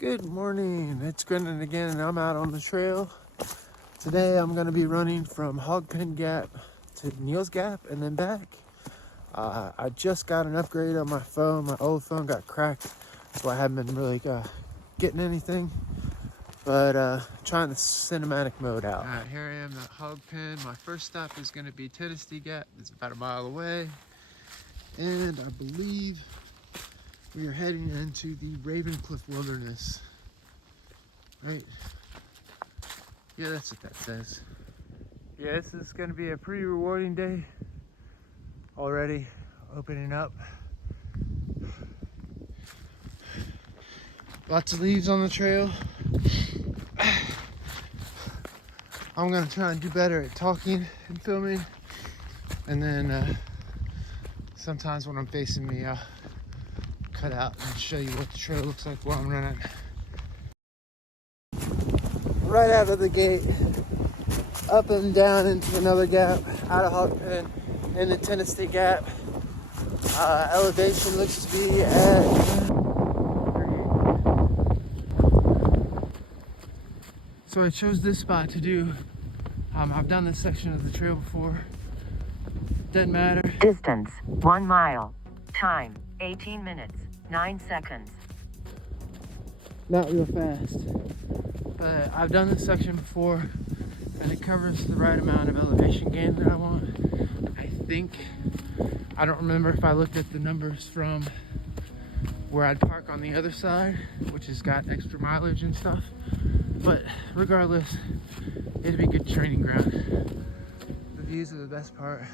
Good morning, it's Brendan again and I'm out on the trail. Today I'm going to be running from Hogpen Gap to Neels Gap and then back. I just got an upgrade on my phone. My old phone got cracked, so I haven't been really getting anything, but trying the cinematic mode out. Alright, here I am at Hogpen. My first stop is going to be Tennessee Gap. It's about a mile away, and I believe we are heading into the Cliff Wilderness. Right? Yeah, that's what that says. Yeah, this is going to be a pretty rewarding day. Already opening up. Lots of leaves on the trail. I'm going to try and do better at talking and filming. And then sometimes when I'm facing me, I'll cut out and show you what the trail looks like while I'm running. Right out of the gate, up and down into another gap, out of Hogpen, in the Tennessee Gap. Elevation looks to be at... So I chose this spot to do. I've done this section of the trail before. Doesn't matter. Distance, 1 mile. Time, 18 minutes, 9 seconds. Not real fast. But I've done this section before, and it covers the right amount of elevation gain that I want. I think. I don't remember if I looked at the numbers from where I'd park on the other side, which has got extra mileage and stuff. But regardless, it'd be good training ground. The views are the best part.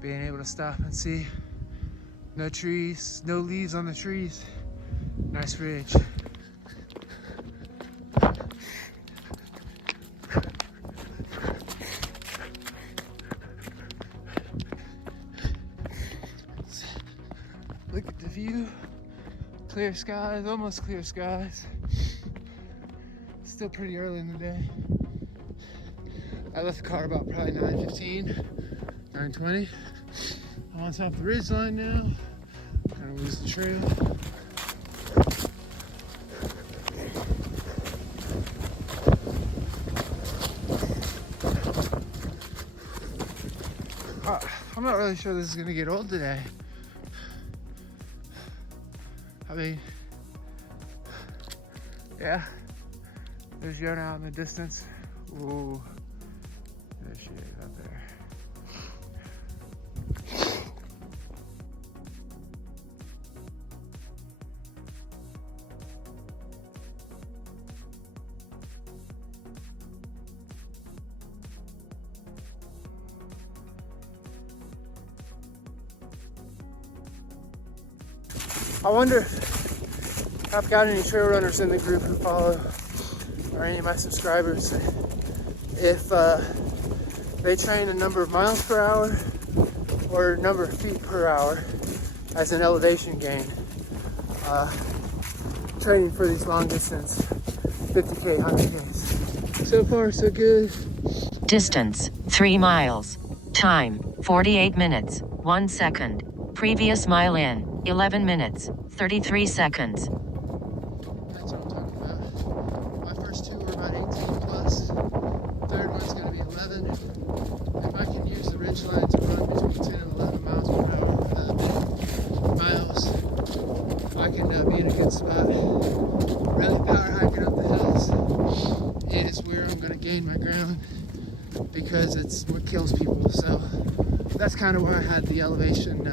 Being able to stop and see no trees, no leaves on the trees. Nice ridge. Look at the view. Clear skies, almost clear skies. Still pretty early in the day. I left the car about probably 9:15, 9:20. I'm on top of the ridge line now. Kind of lose the trail. I'm not really sure this is gonna get old today. I mean, yeah, there's Yona out in the distance. Ooh, there she is out there. I wonder if I've got any trail runners in the group who follow, or any of my subscribers, if they train a number of miles per hour or number of feet per hour as an elevation gain. Training for these long distance 50K, 100Ks. So far, so good. Distance, 3 miles. Time, 48 minutes, 1 second. Previous mile in, 11 minutes, 33 seconds. That's what I'm talking about. My first two were about 18 plus. Third one's going to be 11. If I can use the ridge line to run between 10 and 11 miles per hour, I can be in a good spot. Really power hiking up the hills. It is where I'm going to gain my ground because it's what kills people. So that's kind of where I had the elevation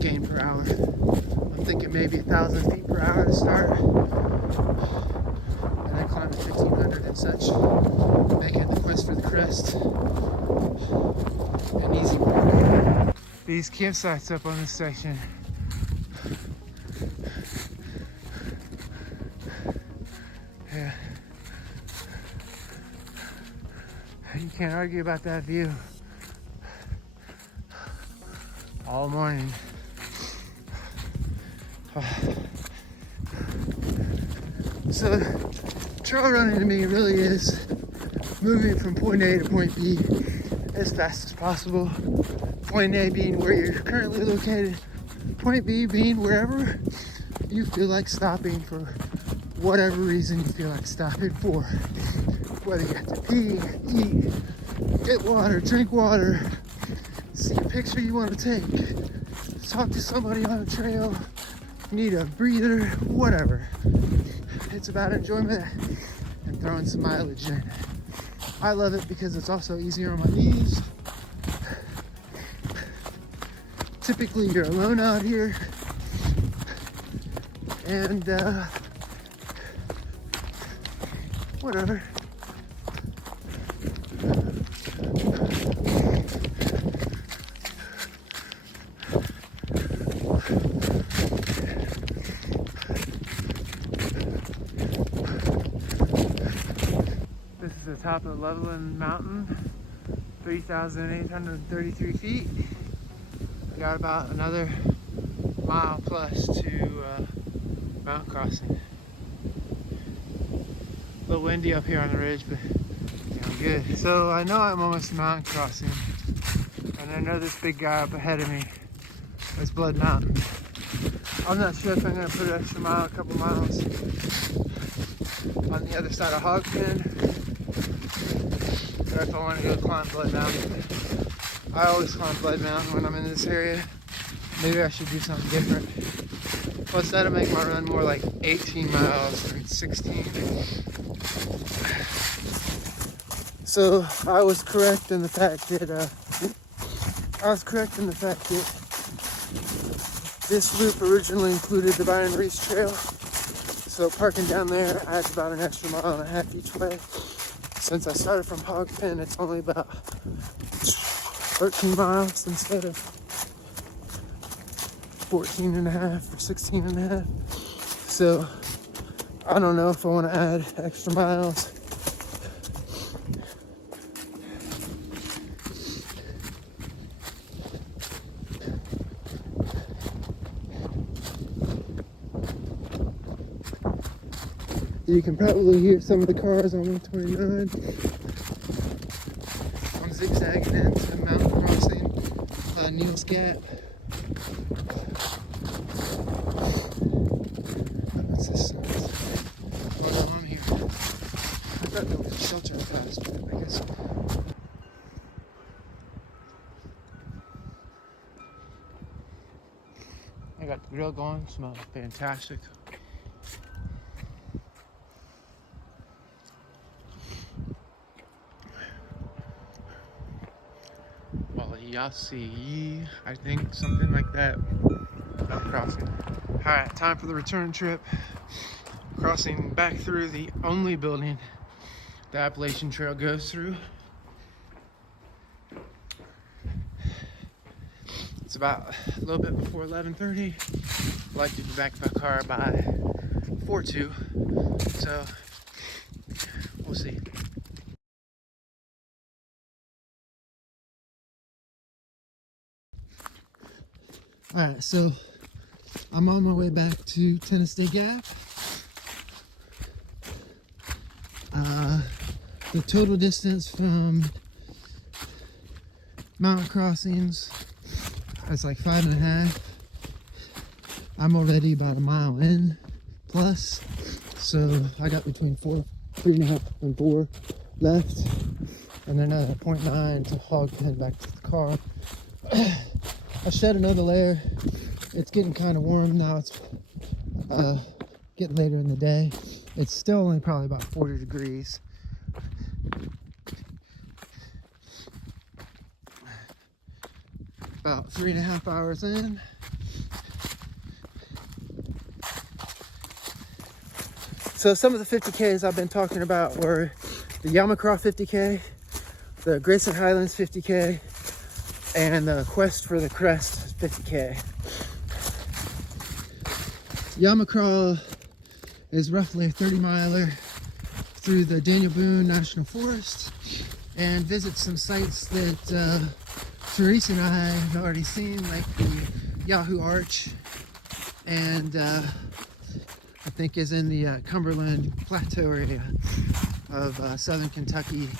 gain per hour. I'm thinking maybe 1,000 feet per hour to start, and then climb to 1,500 and such, making the quest for the crest an easy one. These campsites up on this section, yeah, you can't argue about that view all morning. So trail running to me really is moving from point A to point B as fast as possible. Point A being where you're currently located, point B being wherever you feel like stopping for whatever reason you feel like stopping for. Whether you have to pee, eat, get water, drink water, see a picture you want to take, talk to somebody on a trail, need a breather, whatever. It's about enjoyment and throwing some mileage in. I love it because it's also easier on my knees. Typically you're alone out here, and whatever. This is the top of Leveland Mountain, 3,833 feet. I got about another mile plus to mountain crossing. A little windy up here on the ridge, but I'm good. So I know I'm almost to mountain crossing, and I know this big guy up ahead of me is Blood Mountain. I'm not sure if I'm going to put an extra mile, a couple miles on the other side of Hogpen, or if I want to go climb Blood Mountain. I always climb Blood Mountain when I'm in this area. Maybe I should do something different. Plus that'll make my run more like 18 miles than 16. So I was correct in the fact that this loop originally included the Byron Reese Trail. So parking down there adds about an extra mile and a half each way. Since I started from Hogpen, it's only about 13 miles instead of 14 and a half or 16 and a half. So I don't know if I want to add extra miles. You can probably hear some of the cars on 129. I'm zigzagging into mountain crossing Neels Gap. What's this? Oh no, I'm here. I thought there was a shelter past, but I guess. I got the grill going, smells fantastic. Walasi-Yi, I think, something like that. I'm crossing. Alright, time for the return trip. Crossing back through the only building the Appalachian Trail goes through. It's about a little bit before 11:30. I'd like to be back in my car by 4:02, so we'll see. Alright, so I'm on my way back to Tennessee Gap. The total distance from mountain crossings is like 5.5. I'm already about a mile in plus, so I got between 3.5 and 4 left, and then another 0.9 to Hogpen back to the car. I shed another layer. It's getting kind of warm now. It's getting later in the day. It's still only probably about 40 degrees. About 3.5 hours in. So some of the 50Ks I've been talking about were the Yamacraw 50K, the Grayson Highlands 50K, and the Quest for the Crest 50K. Yamacraw is roughly a 30-miler through the Daniel Boone National Forest and visits some sites that Therese and I have already seen, like the Yahoo Arch, and I think is in the Cumberland Plateau area of southern Kentucky,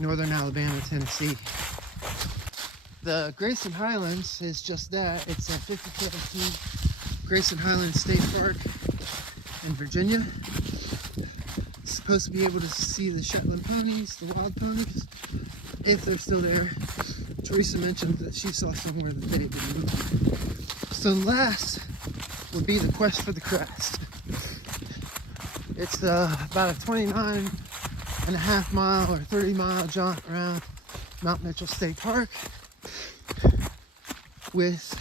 northern Alabama, Tennessee. The Grayson Highlands is just that. It's a 50K to Grayson Highlands State Park in Virginia. supposed to be able to see the Shetland ponies, the wild ponies, if they're still there. Teresa mentioned that she saw somewhere that they had been moved. So last would be the quest for the crest. It's about a 29.5 mile or 30-mile jaunt around Mount Mitchell State Park with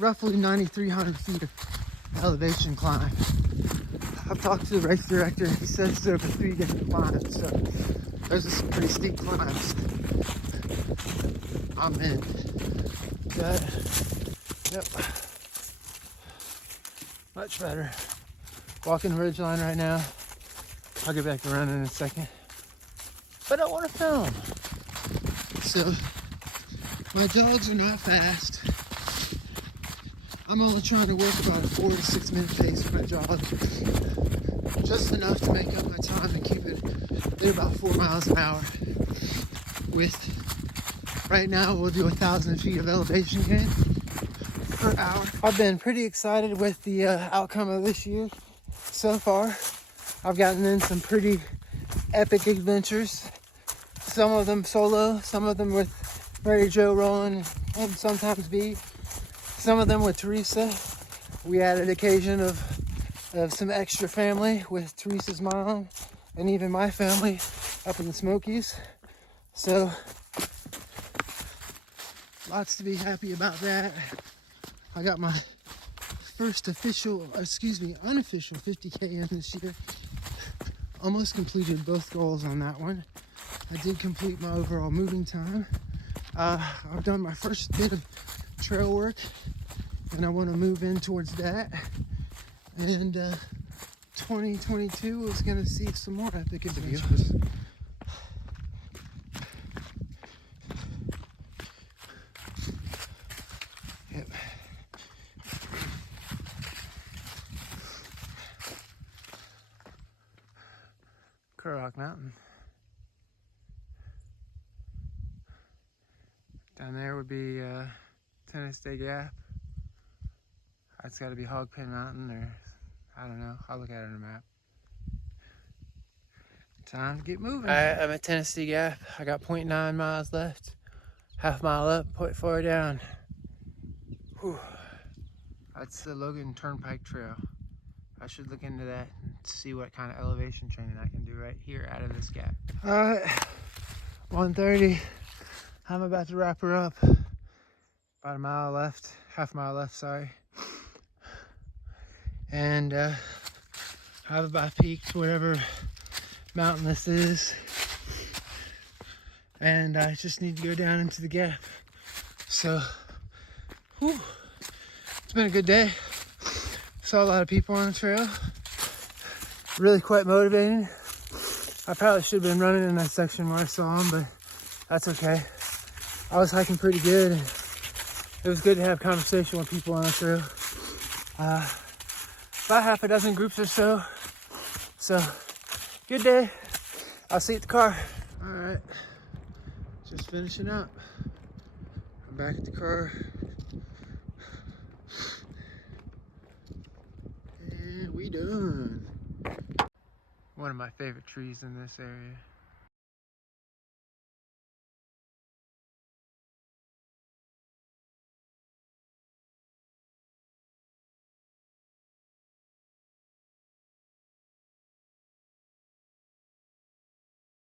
roughly 9,300 feet of elevation climb. I've talked to the race director. He says it's over 3 different climbs, so those are some pretty steep climbs. I'm in. Good. Yep. Much better. Walking the ridgeline right now. I'll get back to running in a second. But I want to film. So, my jogs are not fast. I'm only trying to work about a 4 to 6 minute pace for my jog. Just enough to make up my time and keep it at about 4 miles an hour. With, right now, we'll do 1,000 feet of elevation gain per hour. I've been pretty excited with the outcome of this year so far. I've gotten in some pretty epic adventures. Some of them solo, some of them with Mary Jo rolling, and sometimes B. Some of them with Teresa. We added occasion of some extra family with Teresa's mom and even my family up in the Smokies. So lots to be happy about that. I got my first unofficial 50K in this year. Almost completed both goals on that one. I did complete my overall moving time. I've done my first bit of trail work and I want to move in towards that. And 2022 is going to see some more epic adventures. Yep. Rock Mountain. Down there would be Neels Gap. That's got to be Hogpen Mountain, or I don't know. I'll look at it on a map. Time to get moving. I'm at Neels Gap. I got 0.9 miles left. Half mile up, 0.4 down. Whew. That's the Logan Turnpike Trail. I should look into that and see what kind of elevation training I can do right here out of this gap. Alright, 1:30. I'm about to wrap her up. About a mile left, half mile left, sorry. And I've about peaked whatever mountain this is. And I just need to go down into the gap. So, whew, it's been a good day. Saw a lot of people on the trail. Really quite motivating. I probably should have been running in that section where I saw them, but that's okay. I was hiking pretty good. And it was good to have conversation with people on the trail. About half a dozen groups or so. So, good day. I'll see you at the car. All right, just finishing up. I'm back at the car. And we done. One of my favorite trees in this area.